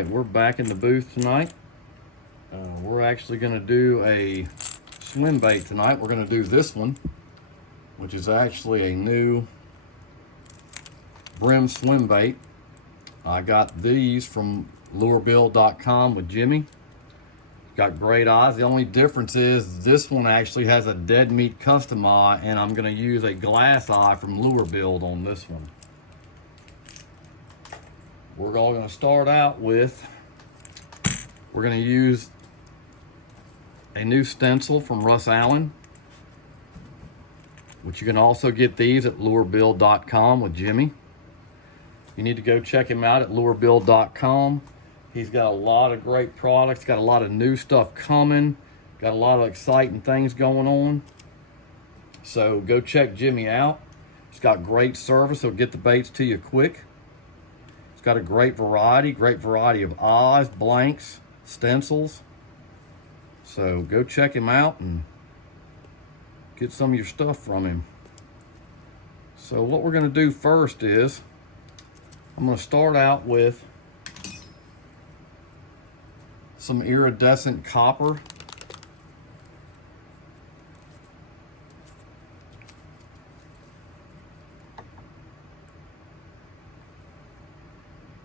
right, we're back in the booth tonight. We're actually going to do a swim bait tonight. We're going to do this one, which is actually a new Bream swim bait. I got these from lurebill.com with Jimmy. Got great eyes. The only difference is this one actually has a dead meat custom eye, and I'm going to use a glass eye from Lurebill on this one. We're all going to start out with, we're going to use a new stencil from Russ Allen, which you can also get these at lurebill.com with Jimmy. You need to go check him out at lurebill.com. He's got a lot of great products, got a lot of new stuff coming, got a lot of exciting things going on. So go check Jimmy out. He's got great service. He'll get the baits to you quick. He's got a great variety of eyes, blanks, stencils. So go check him out and get some of your stuff from him. So what we're going to do first is, I'm going to start out with some iridescent copper.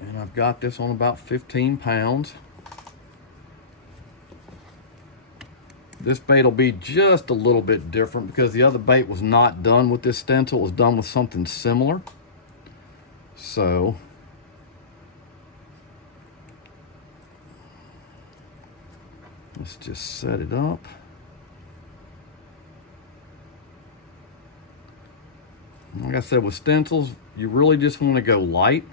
And I've got this on about 15 pounds. This bait will be just a little bit different because the other bait was not done with this stencil. It was done with something similar. So let's just set it up. Like I said, with stencils, you really just want to go light.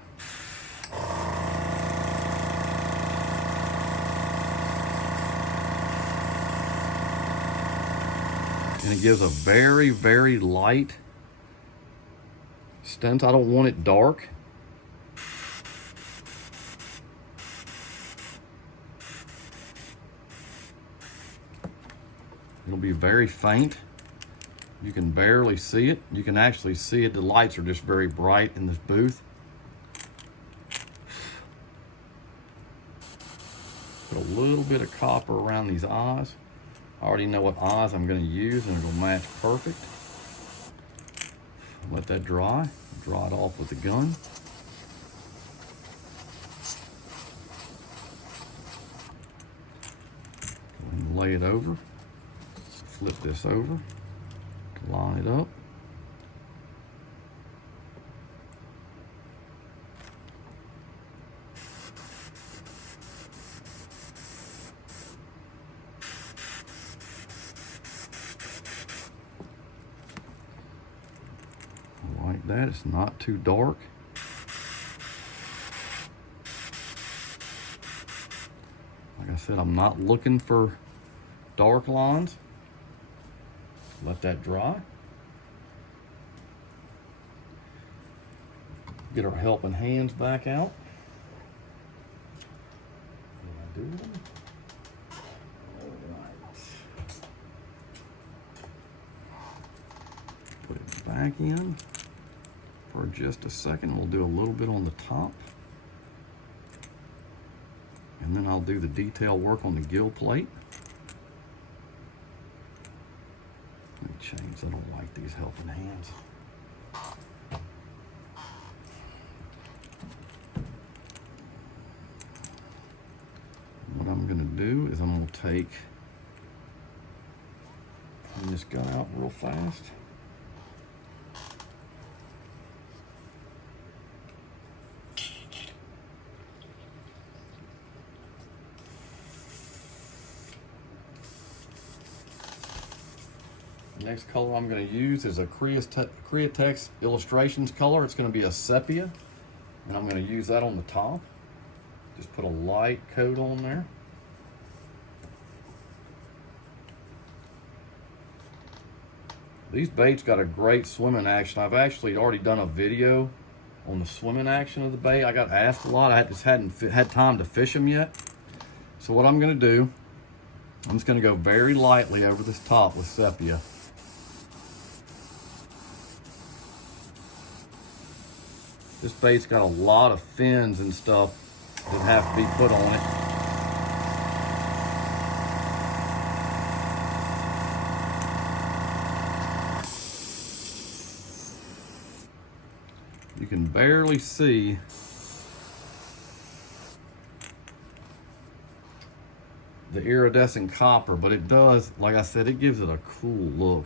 And it gives a very, very light stencil. I don't want it dark. It'll be very faint. You can barely see it. You can actually see it. The lights are just very bright in this booth. Put a little bit of copper around these eyes. I already know what eyes I'm going to use, and it'll match perfect. Let that dry. Dry it off with the gun. And lay it over. Flip this over. Line it up. Like that. It's not too dark. Like I said, I'm not looking for dark lines. Let that dry. Get our helping hands back out. All right. Put it back in for just a second. We'll do a little bit on the top. And then I'll do the detail work on the gill plate. Let me change. I don't like these helping hands. What I'm going to do is I'm going to take, clean this gun out real fast. Next color I'm going to use is a Createx Illustrations color. It's going to be a sepia, and I'm going to use that on the top. Just put a light coat on there. These baits got a great swimming action. I've actually already done a video on the swimming action of the bait. I got asked a lot. I just hadn't had time to fish them yet. So what I'm going to do, I'm just going to go very lightly over this top with sepia. This bait's got a lot of fins and stuff that have to be put on it. You can barely see the iridescent copper, but it does, like I said, it gives it a cool look.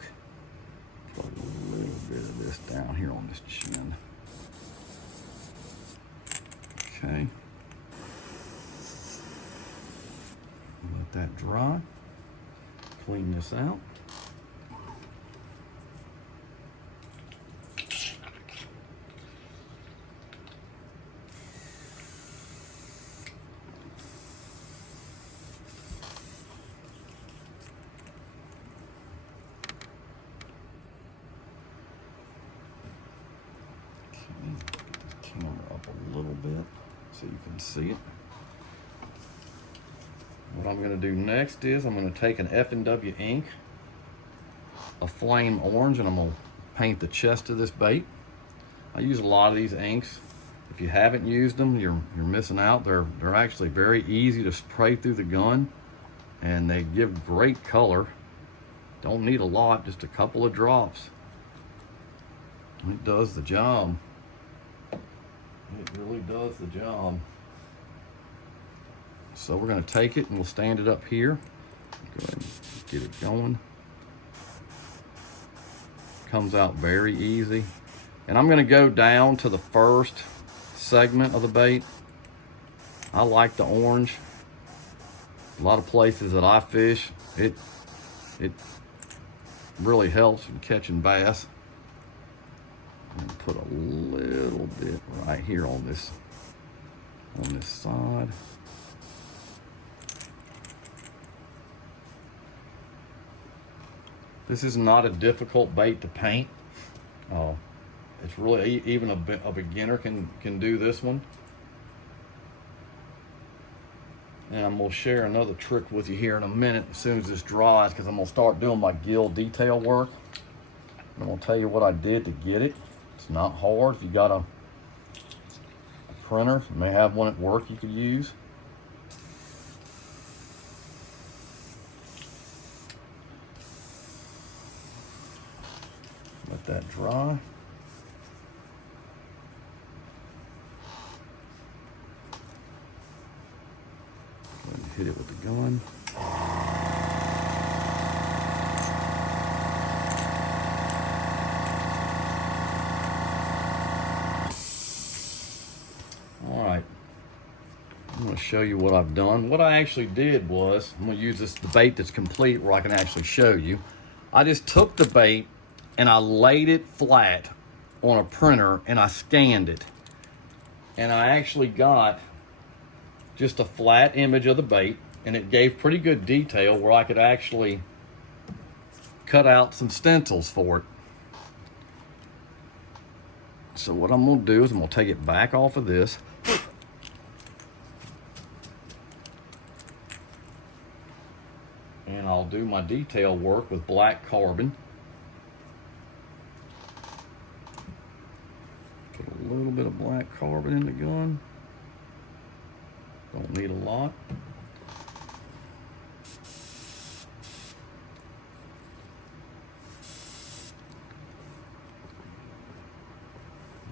Put a little bit of this down here on this chin. Okay. Let that dry. Clean this out. Camera up a little bit so you can see it. What I'm going to do next is I'm going to take an F&W ink, a flame orange, and I'm going to paint the chest of this bait. I use a lot of these inks. If you haven't used them, you're missing out. They're actually very easy to spray through the gun, and they give great color. Don't need a lot, just a couple of drops. It does the job. It really does the job. So we're going to take it and we'll stand it up here. Go ahead and get it going. Comes out very easy. And I'm going to go down to the first segment of the bait. I like the orange. A lot of places that I fish, it really helps in catching bass. And put a little bit right here on this side. This is not a difficult bait to paint. It's really, even a beginner can do this one. And I'm gonna share another trick with you here in a minute as soon as this dries, because I'm gonna start doing my gill detail work. I'm gonna tell you what I did to get it. It's not hard. If you got a printer, you may have one at work you could use. Let that dry. Go ahead and hit it with the gun. All right, I'm going to show you what I've done. What I actually did was, I'm going to use the bait that's complete where I can actually show you. I just took the bait and I laid it flat on a printer and I scanned it. And I actually got just a flat image of the bait, and it gave pretty good detail where I could actually cut out some stencils for it. So what I'm gonna do is I'm gonna take it back off of this. And I'll do my detail work with black carbon. Put a little bit of black carbon in the gun. Don't need a lot.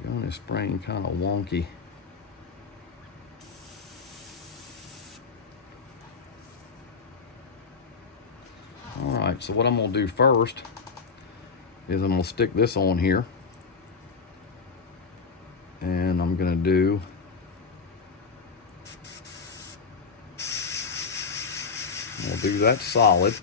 The gun is spraying kind of wonky. All right, so what I'm gonna do first is I'm gonna stick this on here. And I'm gonna do I'll do that solid.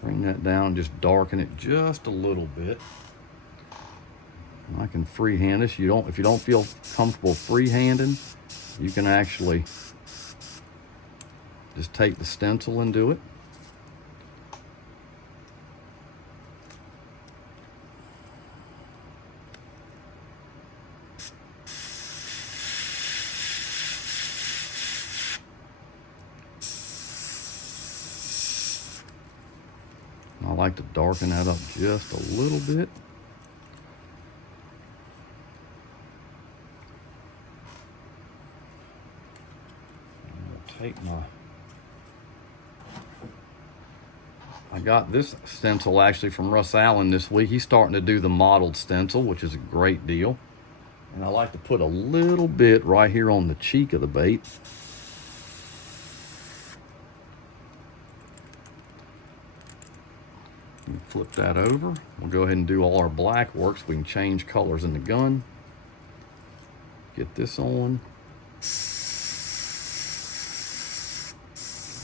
Bring that down, just darken it just a little bit. And I can freehand this. If you don't feel comfortable freehanding, you can actually just take the stencil and do it. like to darken that up just a little bit. Take I got this stencil actually from Russ Allen this week. He's starting to do the modeled stencil, which is a great deal. And I like to put a little bit right here on the cheek of the bait. And flip that over. We'll go ahead and do all our black work so we can change colors in the gun. Get this on.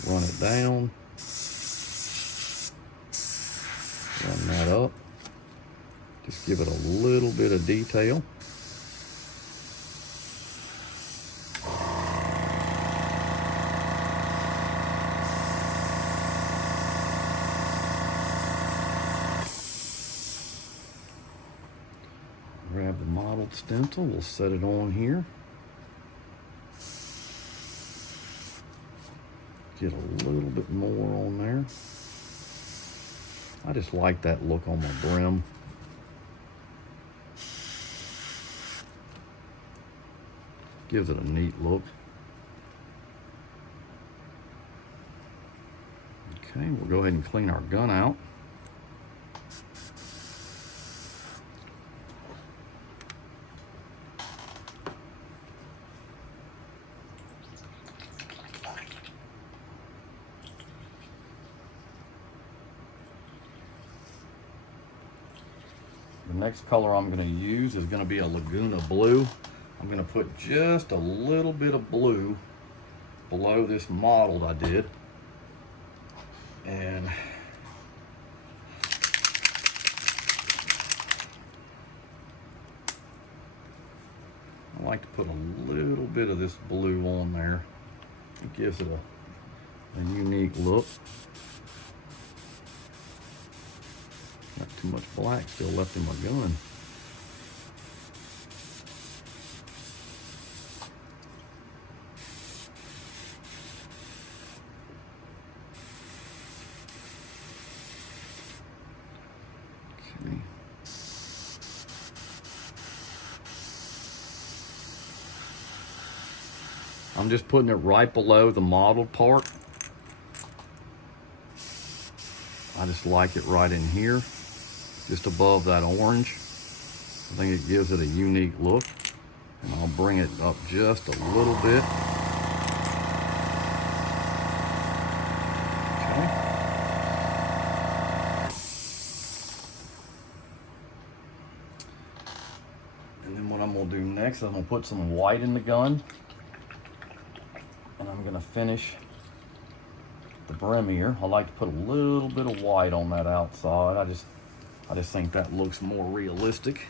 Run it down, run that up, just give it a little bit of detail. Grab the modeled stencil, we'll set it on here. Get a little bit more on there. I just like that look on my brim. Gives it a neat look. Okay, we'll go ahead and clean our gun out. The next color I'm going to use is going to be a Laguna Blue. I'm going to put just a little bit of blue below this model I did. And I like to put a little bit of this blue on there. It gives it a unique look. Not too much black still left in my gun. Okay. I'm just putting it right below the mottled part. I just like it right in here. Just above that orange. I think it gives it a unique look. And I'll bring it up just a little bit. Okay. And then what I'm going to do next is I'm going to put some white in the gun. And I'm going to finish the brim here. I like to put a little bit of white on that outside. I just think that looks more realistic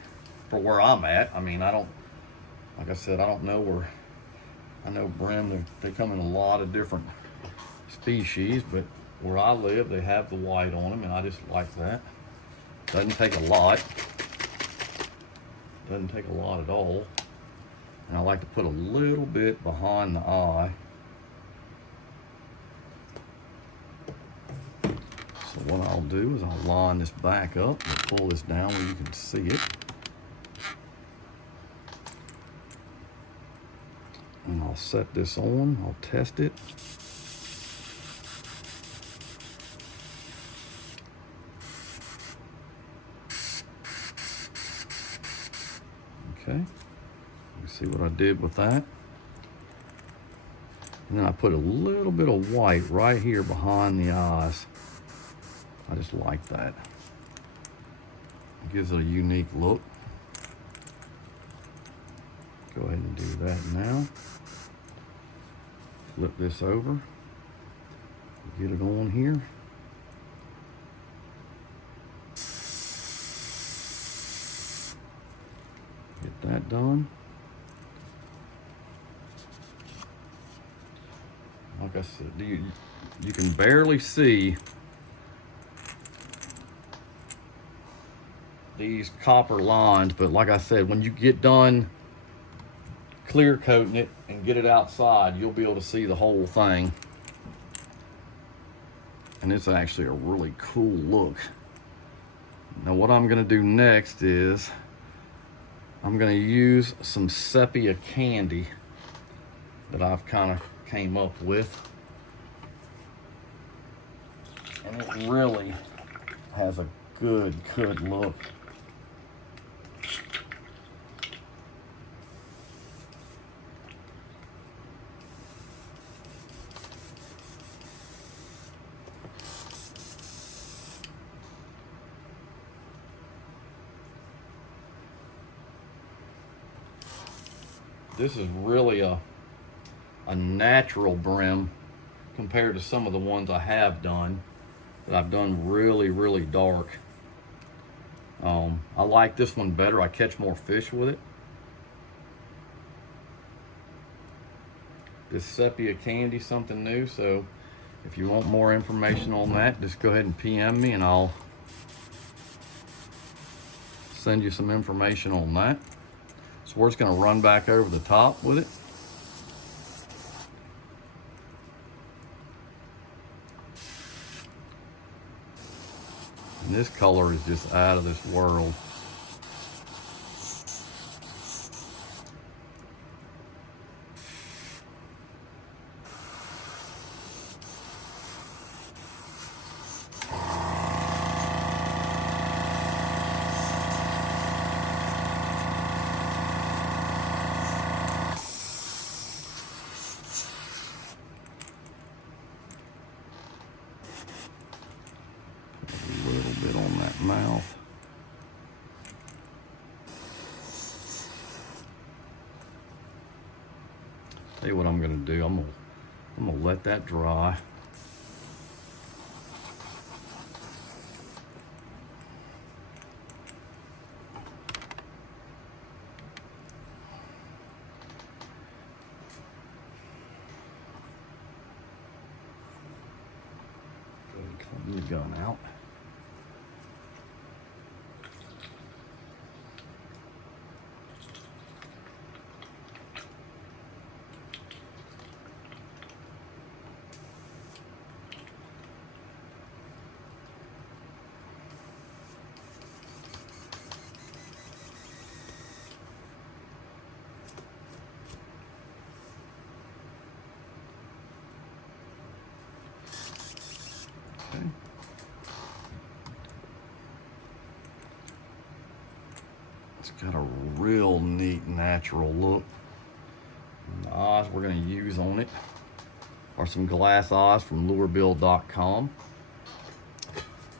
for where I'm at. I mean, like I said, I don't know where, I know brim, they come in a lot of different species, but where I live, they have the white on them, and I just like that. Doesn't take a lot. Doesn't take a lot at all. And I like to put a little bit behind the eye. So what I'll do is I'll line this back up and pull this down where you can see it. And I'll set this on, I'll test it. Okay, you see what I did with that? And then I put a little bit of white right here behind the eyes. I just like that. It gives it a unique look. Go ahead and do that now. Flip this over. Get it on here. Get that done. Like I said, you can barely see these copper lines, but like I said, when you get done clear coating it and get it outside, you'll be able to see the whole thing. And it's actually a really cool look. Now what I'm gonna do next is I'm gonna use some Sepia Candy that I've kind of came up with. And it really has a good look. This is really a natural brim compared to some of the ones I have done that I've done really dark. I like this one better. I catch more fish with it. This Sepia Candy, something new. So if you want more information on that, just go ahead and PM me and I'll send you some information on that. So we're just gonna run back over the top with it. And this color is just out of this world. A little bit on that mouth. Tell you what I'm gonna do. I'm gonna let that dry. Go ahead and clean the gun out. Okay. It's got a real neat natural look. And the eyes we're going to use on it are some glass eyes from lurebill.com.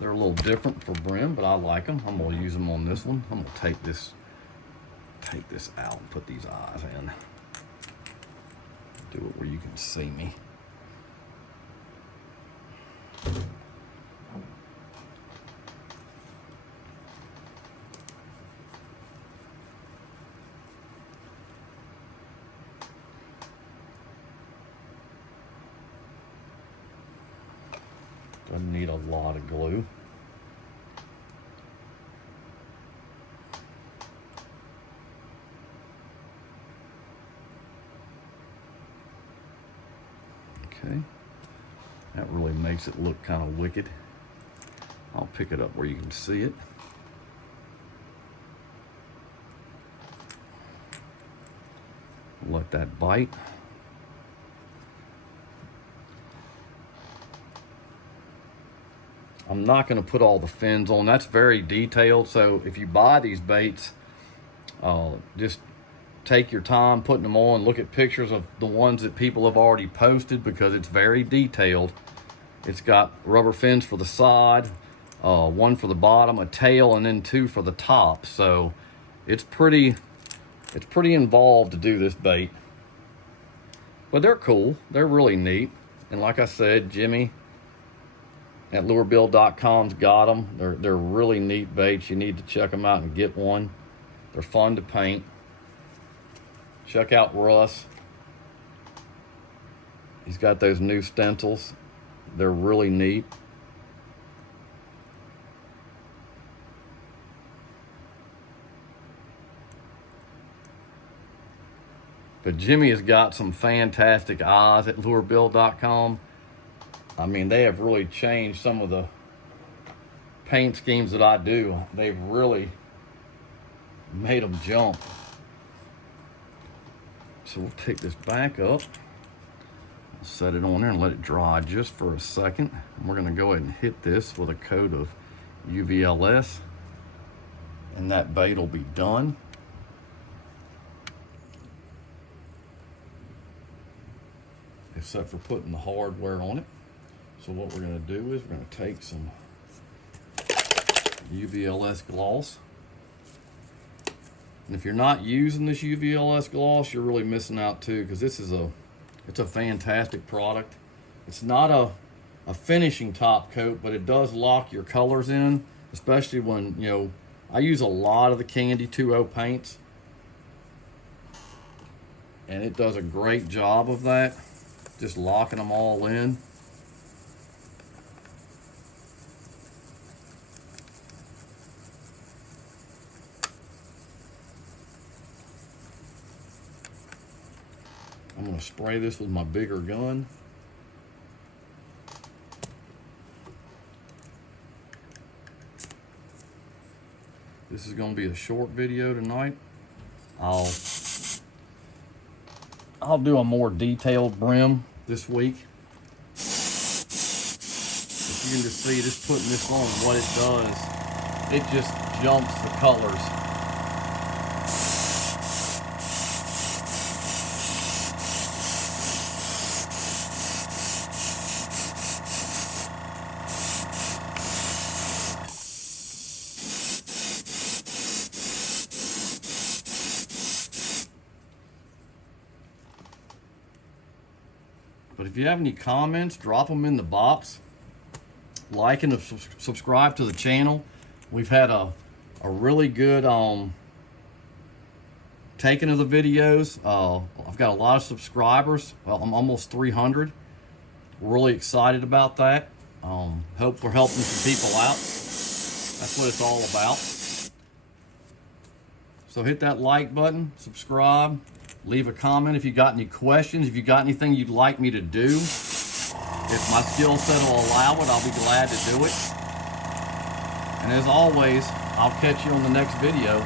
They're a little different for brim, but I like them. I'm going to use them on this one. I'm going to take this out and put these eyes in. Do it where you can see me. Doesn't need a lot of glue. Okay, that really makes it look kind of wicked. I'll pick it up where you can see it. Let that bite. I'm not going to put all the fins on. That's very detailed. So if you buy these baits, just take your time putting them on. Look at pictures of the ones that people have already posted because it's very detailed. It's got rubber fins for the side, one for the bottom, a tail, and then two for the top. So it's pretty involved to do this bait. But they're cool. They're really neat. And like I said, Jimmy at lurebill.com's got them. They're really neat baits. You need to check them out and get one. They're fun to paint. Check out Russ. He's got those new stencils. They're really neat. But Jimmy has got some fantastic eyes at lurebill.com. I mean, they have really changed some of the paint schemes that I do, they've really made them jump. So we'll pick this back up, set it on there and let it dry just for a second. And we're gonna go ahead and hit this with a coat of UVLS, and that bait will be done. Except for putting the hardware on it. So what we're gonna do is we're gonna take some UVLS gloss. And if you're not using this UVLS gloss, you're really missing out too, because it's a fantastic product. It's not a finishing top coat, but it does lock your colors in, especially when, you know, I use a lot of the Candy 2.0 paints, and it does a great job of that, just locking them all in. I'm going to spray this with my bigger gun. This is going to be a short video tonight. I'll do a more detailed brim this week. But you can just see just putting this on, what it does. It just jumps the colors. But if you have any comments, drop them in the box. Like and subscribe to the channel. We've had a really good taking of the videos. I've got a lot of subscribers. Well, I'm almost 300. We're really excited about that. Hope we're helping some people out. That's what it's all about. So hit that like button, subscribe. Leave a comment if you got any questions, if you got anything you'd like me to do. If my skill set will allow it, I'll be glad to do it. And as always, I'll catch you on the next video.